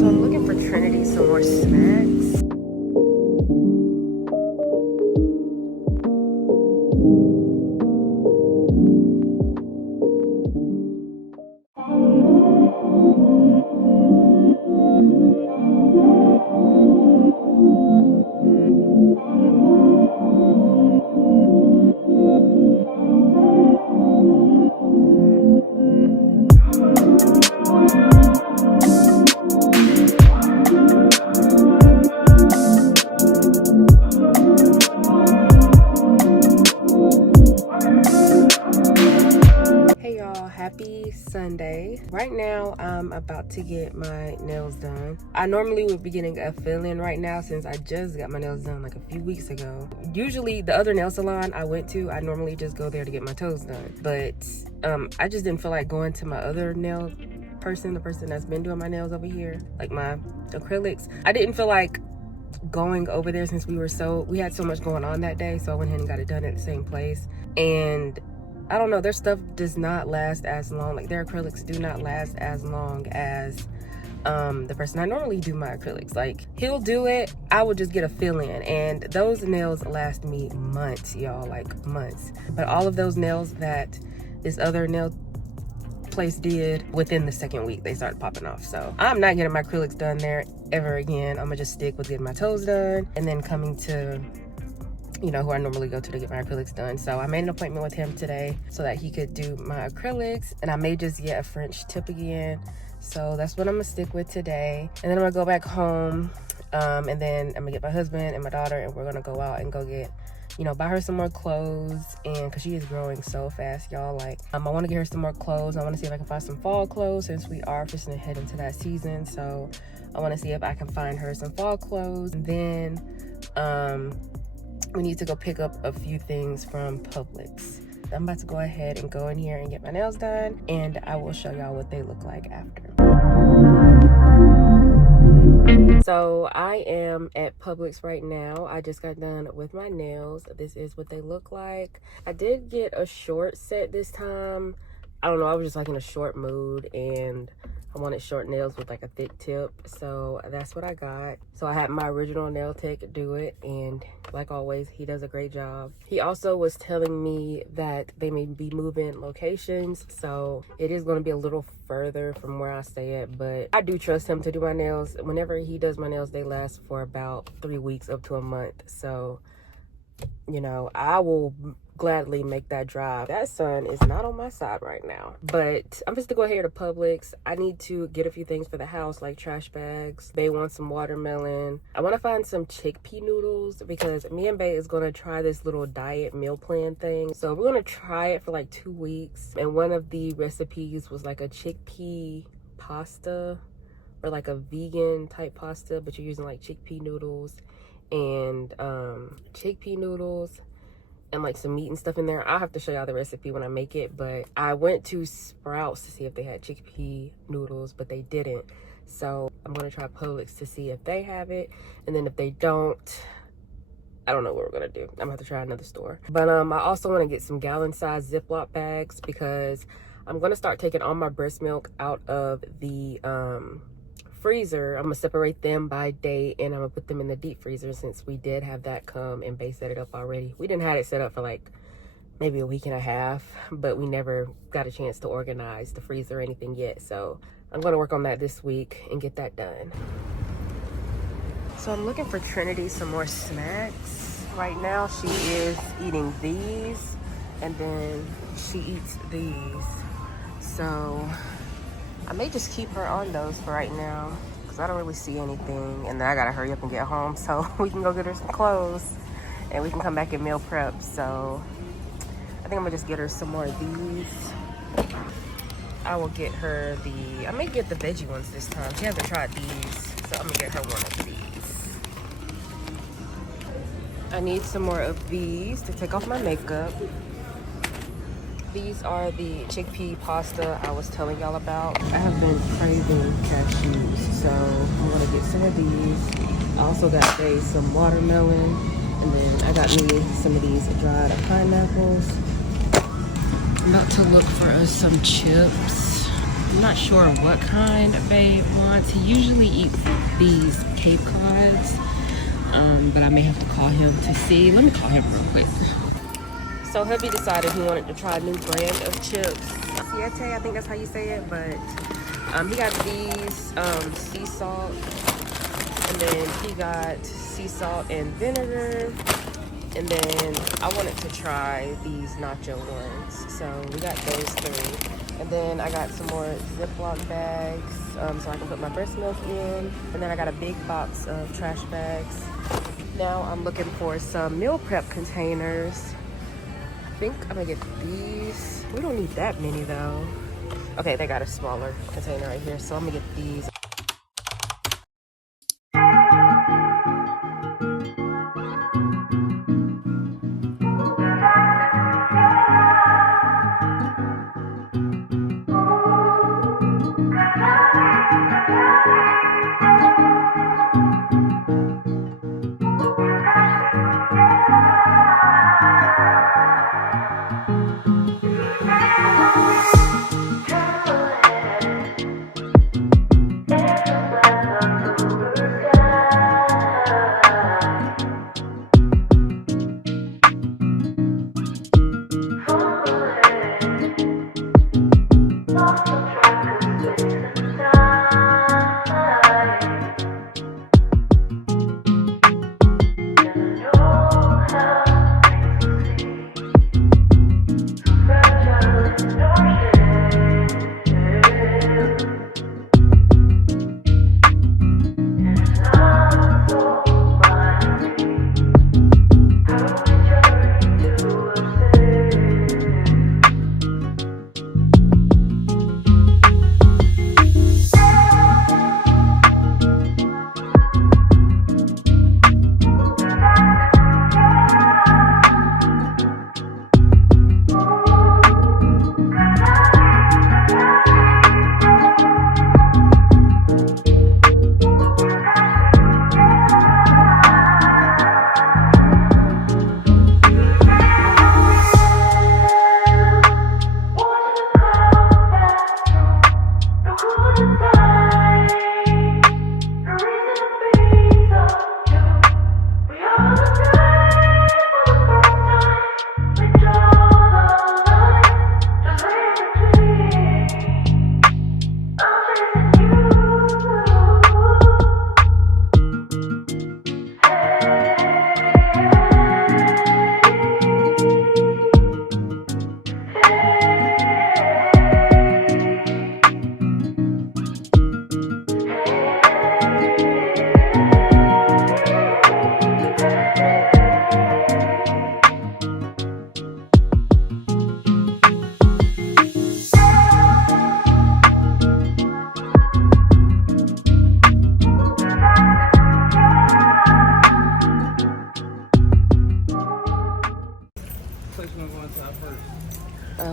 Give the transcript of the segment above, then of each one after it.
So I'm looking for Trinity some more snacks. Happy Sunday. Right now I'm about to get my nails done. I normally would be getting a fill-in right now since I just got my nails done like a few weeks ago. Usually the other nail salon I went to, I normally just go there to get my toes done, but I just didn't feel like going to my other nail person, the person that's been doing my nails over here, like my acrylics. I didn't feel like going over there since we had so much going on that day, so I went ahead and got it done at the same place. And I don't know, their stuff does not last as long. Like their acrylics do not last as long as the person I normally do my acrylics. Like he'll do it, I will just get a fill-in, and those nails last me months, y'all, like months. But all of those nails that this other nail place did, within the second week they started popping off. So I'm not getting my acrylics done there ever again. I'm gonna just stick with getting my toes done and then coming to, you know, who I normally go to get my acrylics done. So I made an appointment with him today so that he could do my acrylics, and I may just get a French tip again. So that's what I'm gonna stick with today. And then I'm gonna go back home, and then I'm gonna get my husband and my daughter, and we're gonna go out and go get, you know, buy her some more clothes. And because she is growing so fast, y'all, like I want to get her some more clothes. I want to see if I can find some fall clothes since we are fishing to head into that season. So I want to see if I can find her some fall clothes. And then we need to go pick up a few things from Publix. I'm about to go ahead and go in here and get my nails done, and I will show y'all what they look like after. So I am at Publix right now. I just got done with my nails. This is what they look like. I did get a short set this time. I don't know, I was just like in a short mood and I wanted short nails with like a thick tip, so that's what I got. So I had my original nail tech do it, and like always, he does a great job. He also was telling me that they may be moving locations, so it is going to be a little further from where I stay at, but I do trust him to do my nails. Whenever he does my nails, they last for about 3 weeks up to a month, so you know, I will gladly make that drive. That sun is not on my side right now, but I'm just to go here to Publix. I need to get a few things for the house, like trash bags. Bae wants some watermelon. I want to find some chickpea noodles because me and Bae is going to try this little diet meal plan thing. So we're going to try it for like 2 weeks, and one of the recipes was like a chickpea pasta, or like a vegan type pasta, but you're using like chickpea noodles and and like some meat and stuff in there. I'll have to show y'all the recipe when I make it, but I went to Sprouts to see if they had chickpea noodles, but they didn't. So I'm gonna try Publix to see if they have it, and then if they don't, I don't know what we're gonna do. I'm gonna have to try another store. But I also want to get some gallon-size Ziploc bags because I'm gonna start taking all my breast milk out of the freezer. I'm gonna separate them by date, and I'm gonna put them in the deep freezer since we did have that come and Bae set it up already. We didn't have it set up for like maybe a week and a half, but we never got a chance to organize the freezer or anything yet. So I'm gonna work on that this week and get that done. So I'm looking for Trinity some more snacks. Right now she is eating these, and then she eats these. So I may just keep her on those for right now because I don't really see anything, and then I gotta hurry up and get home so we can go get her some clothes and we can come back and meal prep. So I think I'm gonna just get her some more of these. I will get her I may get the veggie ones this time. She hasn't tried these, so I'm gonna get her one of these. I need some more of these to take off my makeup. These are the chickpea pasta I was telling y'all about. I have been craving cashews, so I'm gonna get some of these. I also got some watermelon, and then I got me some of these dried pineapples. I'm about to look for us some chips. I'm not sure what kind Babe wants. He usually eats these Cape Cods, but I may have to call him to see. Let me call him real quick. So hubby decided he wanted to try a new brand of chips. Siete, I think that's how you say it, but he got these sea salt, and then he got sea salt and vinegar, and then I wanted to try these nacho ones, so we got those 3. And then I got some more Ziploc bags so I can put my breast milk in, and then I got a big box of trash bags. Now I'm looking for some meal prep containers. I think I'm gonna get these. We don't need that many though. Okay, they got a smaller container right here, so I'm gonna get these.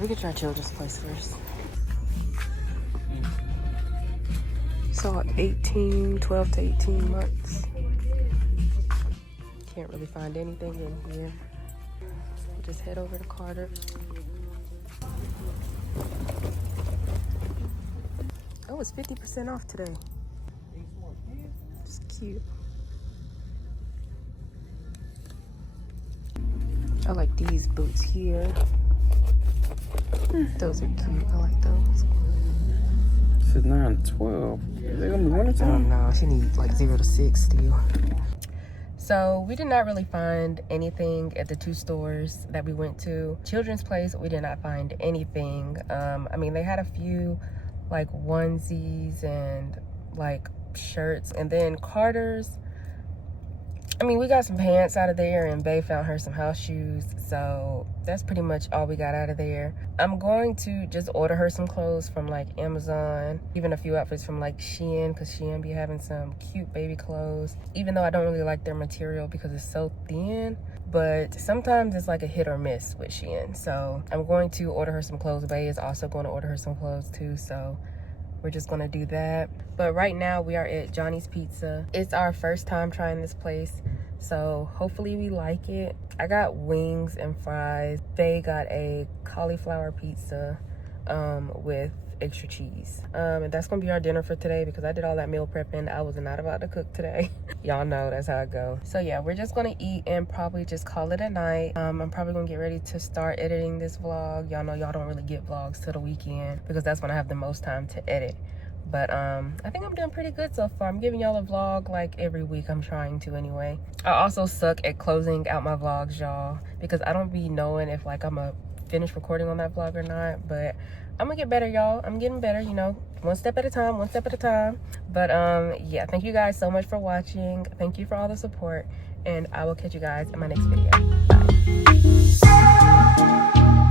We could try Children's Place first. So 12 to 18 months. Can't really find anything in here. We'll just head over to Carter's. Oh, it's 50% off today. It's cute. I like these boots here. Those are cute. I like those. It's 9 to 12. Is they gonna be winter time? No, she needs like 0 to 6 still. So we did not really find anything at the 2 stores that we went to. Children's Place, we did not find anything. I mean, they had a few like onesies and like shirts, and then Carter's, I mean, we got some pants out of there, and Bae found her some house shoes, so that's pretty much all we got out of there. I'm going to just order her some clothes from like Amazon, even a few outfits from like Shein, because Shein be having some cute baby clothes, even though I don't really like their material because it's so thin. But sometimes it's like a hit or miss with Shein. So I'm going to order her some clothes. Bae is also going to order her some clothes too, so we're just gonna do that. But right now we are at Johnny's Pizza. It's our first time trying this place, so hopefully we like it. I got wings and fries. They got a cauliflower pizza with extra cheese. And that's gonna be our dinner for today because I did all that meal prepping. I was not about to cook today. Y'all know that's how it go. So yeah, we're just gonna eat and probably just call it a night. I'm probably gonna get ready to start editing this vlog. Y'all know y'all don't really get vlogs till the weekend because that's when I have the most time to edit. But I think I'm doing pretty good so far. I'm giving y'all a vlog like every week. I'm trying to anyway. I also suck at closing out my vlogs, y'all, because I don't be knowing if like I'm a finish recording on that vlog or not. But I'm gonna get better, y'all. I'm getting better, you know, one step at a time, one step at a time. But yeah, thank you guys so much for watching. Thank you for all the support, and I will catch you guys in my next video. Bye.